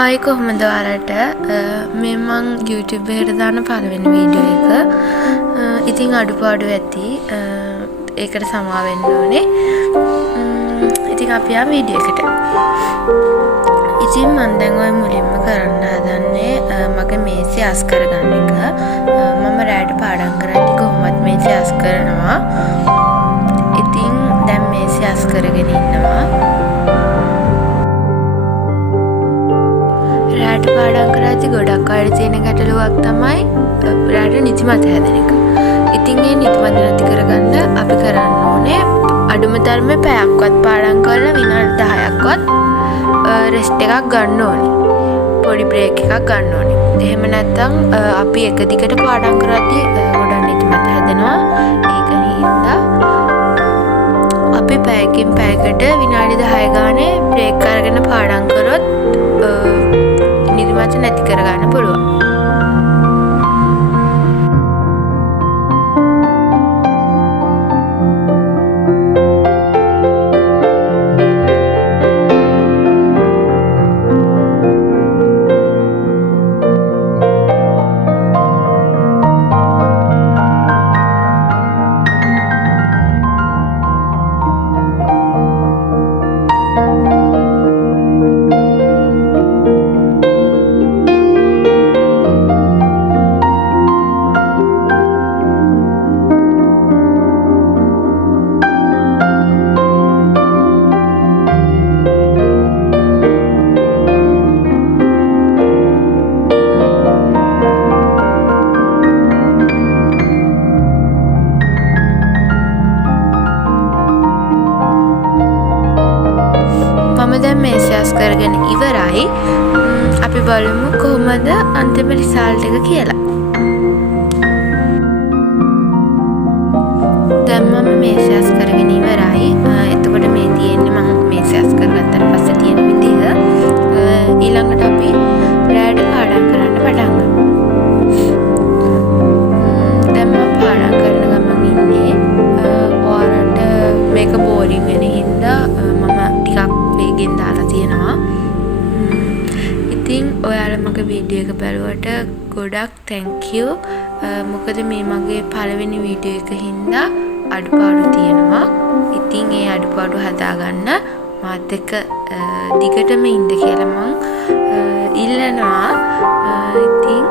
Hi කොහොමද ඔයාලට මේ මං YouTube එකට දාන පළවෙනි වීඩියෝ එක. ඉතින් අඩුපාඩු ඇති. ඒකට සමා වෙන්න ඕනේ. ඉතින් අපි ආ වීඩියෝ එකට. ඉතින් මම දැන් ඔය මුලින්ම කරන්න හදන්නේ මගේ මේසය අස් කරගන්න එක. මම රැට පාඩම් කරද්දි කොහොමවත් මේසය අස් කරනවා. ඉතින් දැන් මේසය අස් කරගෙන ඉන්නවා. රැට පාඩම් කරද්දි ගොඩක් අයට තියෙන ගැටලුවක් තමයි රැට නිදිමත හැදෙන එක. ඉතින් ඒ නිදිමත නැති කරගන්න අපි කරන්න ඕනේ අඩුම තරමේ පැයක්වත් පාඩම් කරලා විනාඩි 10ක්වත් රෙස්ට් එකක් ගන්න ඕනේ. පොඩි බ්‍රේක් එකක් ගන්න ඕනේ. එහෙම නැත්නම් අපි එක දිගට පාඩම් කරද්දි ගොඩක් නිදිමත හැදෙනවා. ඒක හින්දා අපි පැයකින් පැයකට විනාඩි 10 ගානේ බ්‍රේක් අරගෙන පාඩම් කරොත් නිදිමත නැති කරගන්න පුළුවන්. දැන් මේසය අස් කරගෙන ඉවරයි. අපි බලමු කොහොමද අන්තිම රිසල්ට් එක කියලා. දැන් මම මේසය අස් කරගෙන ඉවරයි. එතකොට මේ තියෙන්නේ මම මේසය අස් කරගත්තට පස්සේ තියෙන විදිහ. ඊළඟට අපි රැට පාඩම් කරන්න පටන් ගමු. දැන් මම පාඩම් කරන ගමන් ඉන්නේ. ඔයාලට මේක බෝරින් වෙන හින්දා මම ටිකක් වේගෙන් දාලා තියෙනවා. ඉතින් ඔයාලා මගේ වීඩියෝ එක බලුවට ගොඩක් thank you. මොකද මේ මගේ පළවෙනි වීඩියෝ එක හින්දා අඩුපාඩු තියෙනවා. ඉතින් ඒ අඩුපාඩු හදාගන්න මාත් එක්ක දිගටම ඉන්න කියලා මං ඉල්ලනවා. ඉතින්